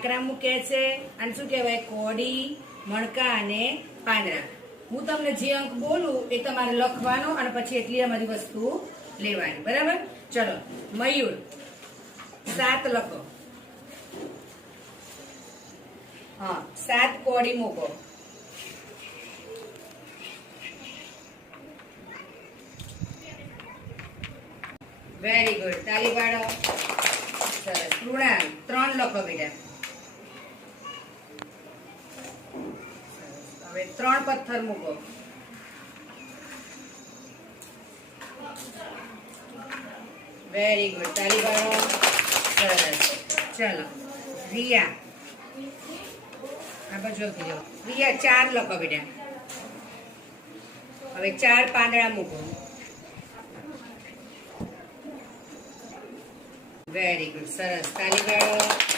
આકરા મૂકે છે અને શું કહેવાય કોડી, મણકા અને પાંદડા. હું તમને જે અંક બોલું એ તમારે લખવાનો અને પછી એટલી અમારી વસ્તુ લેવાની. બરાબર? ચલો. મયુર 7 લખો. હા, 7 કોડી મૂકો. વેરી ગુડ, તાલી પાડો. સરસ. કૃણાલ 3 લખો બેટા. હવે 3 પથ્થર મૂકો. વેરી ગુડ, તાલી પાડો. સરસ. ચલો. રિયા આ બાજુ જાઓ. રિયા 4 લખો બેટા. હવે 4 પાંદડા મૂકો. વેરી ગુડ, સરસ. તાલી પાડો.